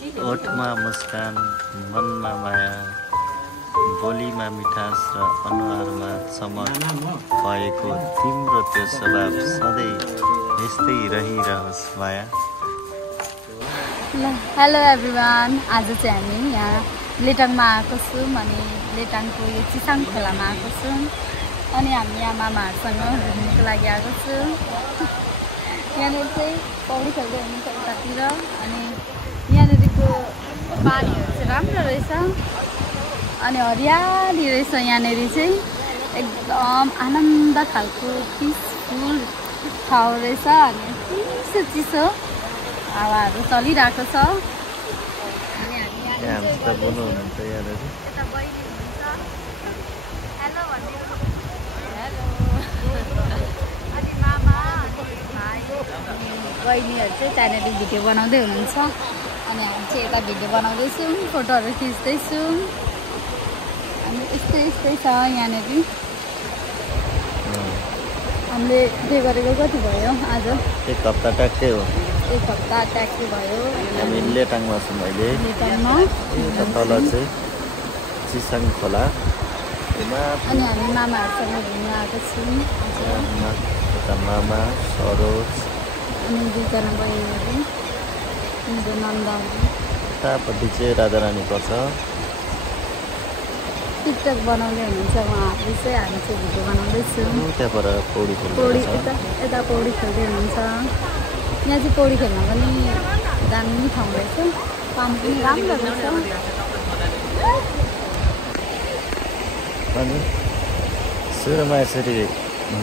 ओठमा मुस्कान, मनमा माया, बोलीमा मिठास र अनुहारमा चमक भएको तिम्रो त्यो स्वभाव सधैँ यस्तै रहिरहोस् माया। हेलो एभ्रिवान, आज चाहिँ हामी यहाँ लेटाङमा आएको छौँ अनि लेटाङको यो चिसाङ खोलामा आएको छौँ अनि हामी यहाँ मामाहरूसँग घुम्नुको लागि आएको छौँ। यहाँनिर चाहिँ पौडी खेल्दै हुनुहुन्छ उतातिर अनि यहाँनिरको पानीहरू चाहिँ राम्रो रहेछ अनि हरियाली रहेछ। यहाँनिर चाहिँ एकदम आनन्द खालको पिसफुल ठाउँ रहेछ अनि चिसो चिसो हावाहरू चलिरहेको छ। अनि हामी यता बहिनी हुनुहुन्छ, हेलो भनिदिनु, हेलो। अनि मामा अनि भाइ बहिनीहरू चाहिँ त्यहाँनिर भिडियो बनाउँदै हुनुहुन्छ अनि हामी चाहिँ यता भिडियो बनाउँदैछौँ, फोटोहरू खिच्दैछौँ अनि यस्तै यस्तै छ। यहाँनिर हामीले के गरेको कति भयो आज? एक हप्ता ट्याक्कै हो। एक हप्ता ट्याक्कै भयो। हामी लेटाङमा छौँ अहिले। लेटाङमा तल चाहिँ चिसाङ खोला अनि हामी मामाहरूसँग घुम्न आएको छौँ। मामा सरोज अनि दुईजना बहिनीहरू, मेरो नन्दहरू। यतापट्टि चाहिँ राजारानी पर्छ। टिकटक बनाउँदै हुनुहुन्छ उहाँहरूले चाहिँ, हामी चाहिँ भिडियो बनाउँदैछौँ। त्यहाँबाट पौडी यता पौडी खेल्दै हुनुहुन्छ। यहाँ चाहिँ पौडी खेल्न पनि दामी ठाउँ रहेछ, पानी पनि राम्रो रहेछ। अनि सुरुमा यसरी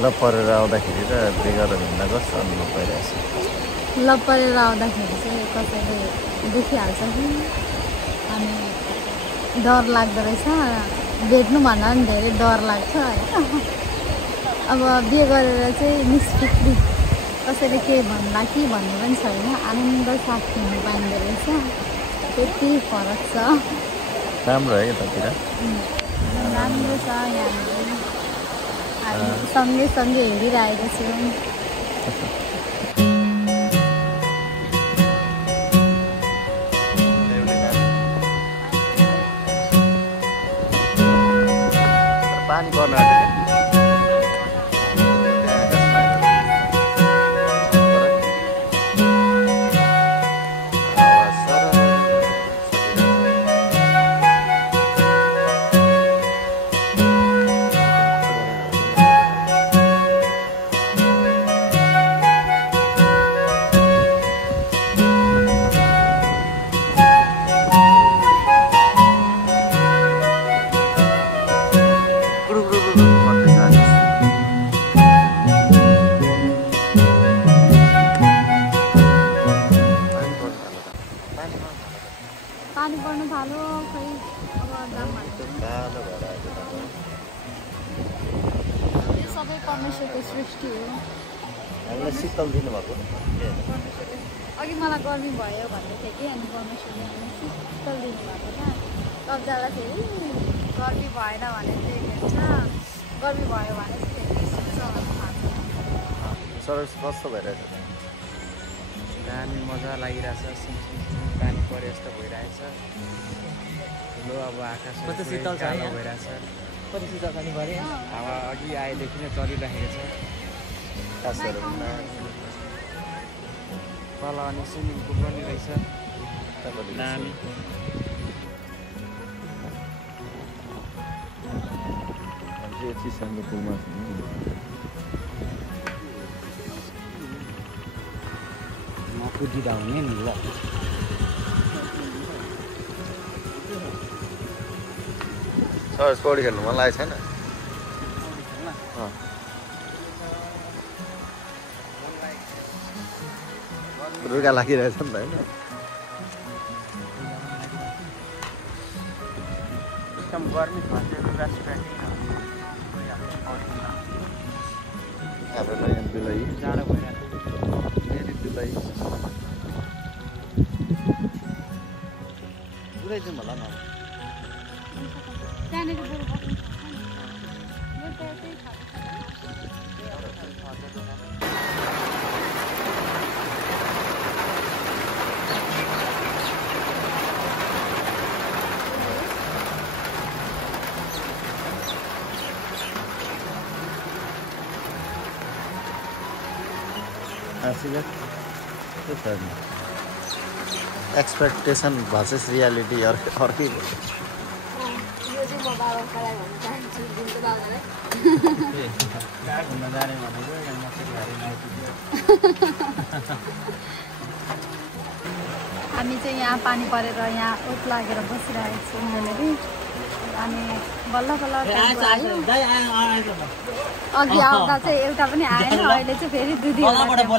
लपरेर आउँदाखेरि र बेगर हिँड्न कस्तो अनुभव भइरहेछ? लपरेर आउँदाखेरि चाहिँ कसैले देखिहाल्छ कि अनि डर लाग्दो रहेछ। भेट्नुभन्दा पनि धेरै डर लाग्छ होइन। अब बिहे गरेर चाहिँ निष्फिक्री कसैले केही भन्दा कि भन्ने पनि छैन, आनन्द साथ खेल्नु पाइँदो रहेछ, त्यति फरक छ। राम्रो है यतातिर, राम्रो छ। यहाँनिर हामी सँगै हेरिरहेको छौँ। पानी पर्न आँट्यो। पानी पर्न थाल्यो, खै अब दाम यो सबै परमेश्वरको सृष्टि हो। हामीलाई शीतल दिनुभएको। अघि मलाई गर्मी भयो भन्दै थियो कि अनि परमेश्वरले हामीलाई शीतल दिनुभएको क्या। कब्जालाई फेरि गर्मी भएन भने चाहिँ हेर्छ, गर्मी भयो भने चाहिँ फेरि सुत्छ भन्नु थाल्छ। सरोज कस्तो भइरहेछ? दामी मजा लागिरहेछ। पानी परे जस्तो भइरहेछ। ठुलो अब आकाश कति शीतल छ भइरहेछ। कति शीतल पानी पऱ्यो। हावा अघि आएदेखि नै चलिरहेको छ। तल अनि स्विमिङ पुल पनि रहेछ दामी। चिसाङको पुलमा कुदिँदा हुने नि ल। सरोज पौडी खेल्नु मन लागेको छैन? रुगा लागिरहेछ नि त होइन? एकदम गर्मी खसेर हाम्रो नयाँ दुलही जाडो भइरहेको मेरी दुलही पुरै जाउँ होला न। त्यहाँनिर एक्सपेक्टेसन भर्सेस रियालिटी अर्कै भयो। हामी चाहिँ यहाँ पानी परेर यहाँ ओत लागेर बसिरहेको छौँ यहाँनिर। अनि बल्ल बल्ल अघि आउँदा चाहिँ एउटा पनि आएन, अहिले चाहिँ फेरि 2 दिन आइरहेको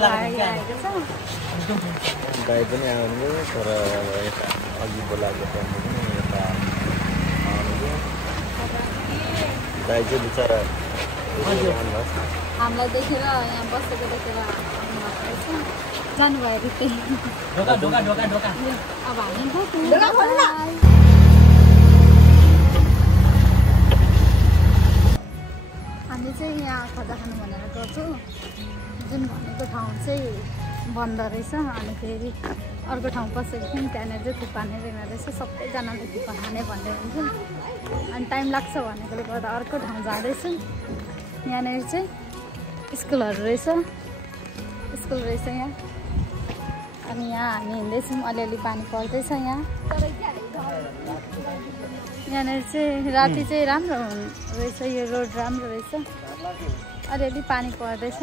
छ। गाई पनि आउनु तर यता अघि बोलाएको यता गाई चाहिँ बिचरा हामीलाई देखेर यहाँ बसेको देखेर आउनुभएको रहेछ, जानुभयो रित्ते। अब हामी हामी चाहिँ यहाँ खाजा खानु भनेर गर्छौँ। जुन भनेको ठाउँ चाहिँ बन्द रहेछ, अनि फेरि अर्को ठाउँ पसेको थियौँ, त्यहाँनिर चाहिँ थुक्पा खाने रहेछ। सबैजनाले थुक्पा खाने भन्दै हुन्थ्यो, अनि टाइम लाग्छ भनेकोले गर्दा अर्को ठाउँ जाँदैछौँ। यहाँनिर चाहिँ स्कुलहरू रहेछ, स्कुल रहेछ यहाँ। अनि यहाँ हामी हिँड्दैछौँ, अलिअलि पानी पर्दैछ यहाँ। यहाँनिर चाहिँ राति चाहिँ राम्रो रहेछ, यो रोड राम्रो रहेछ, अलिअलि पानी पर्दैछ।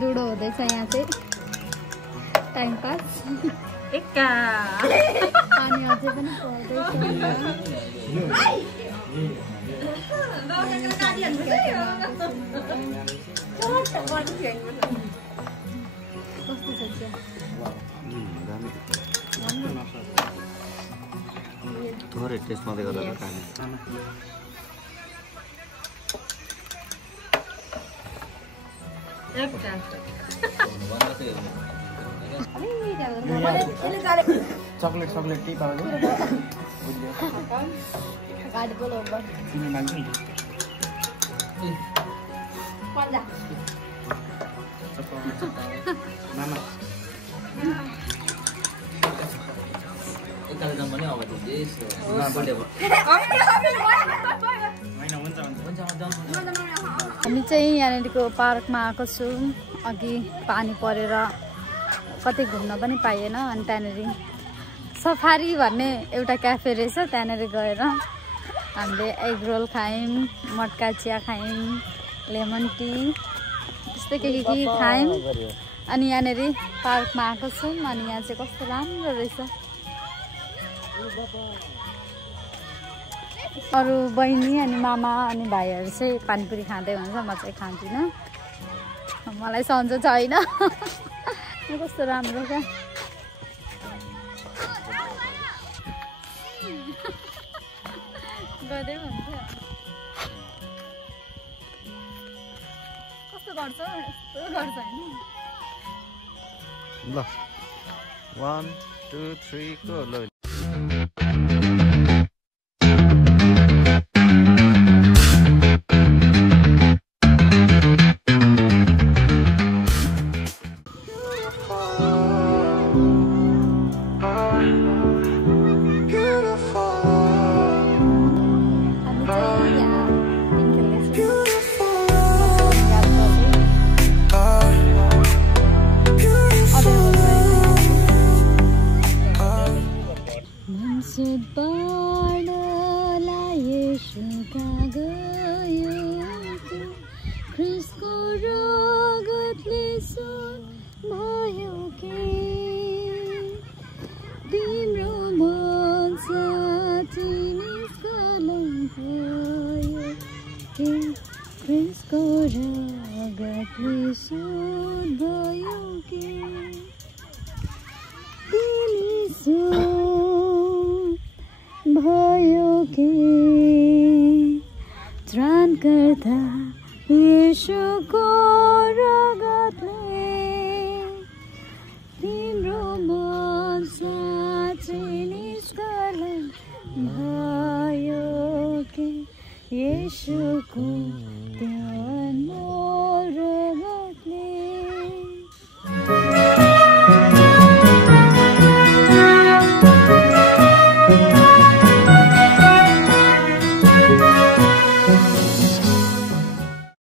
लुडो हुँदैछ यहाँ चाहिँ, टाइम पास। पानी अझै पनि पर्दैछ। कस्तो छ चाहिँ थोरै टेस्ट मात्रै गरेर चकलेट टी पाउँछ गाडी बोलाउनु हामी चाहिँ यहाँनिरको पार्कमा आएको छौँ। अघि पानी परेर कतै घुम्न पनि पाइएन, अनि त्यहाँनिर सफारी भन्ने एउटा क्याफे रहेछ, त्यहाँनिर गएर हामीले एग रोल खायौँ, मटका चिया खायौँ, लेमन टी, त्यस्तै के खायौँ। अनि यहाँनिर पार्कमा आएको छौँ। अनि यहाँ चाहिँ कस्तो राम्रो रहेछ। अरू बहिनी अनि मामा अनि भाइहरू चाहिँ पानीपुरी खाँदै हुन्छ, म चाहिँ खान्दिनँ, मलाई सन्चो छैन। कस्तो राम्रो क्या। गर्दै हुन्छ कस्तो गर्छ, यस्तो गर्छ होइन। ल 1 2 3 go ल। रगतले शुद्ध भयो के तिमी शुद्ध भयो के त्राणकर्ता येशूको रगतले तिम्रो मन साँच्चै निष्कलङ्क भयो के येशूको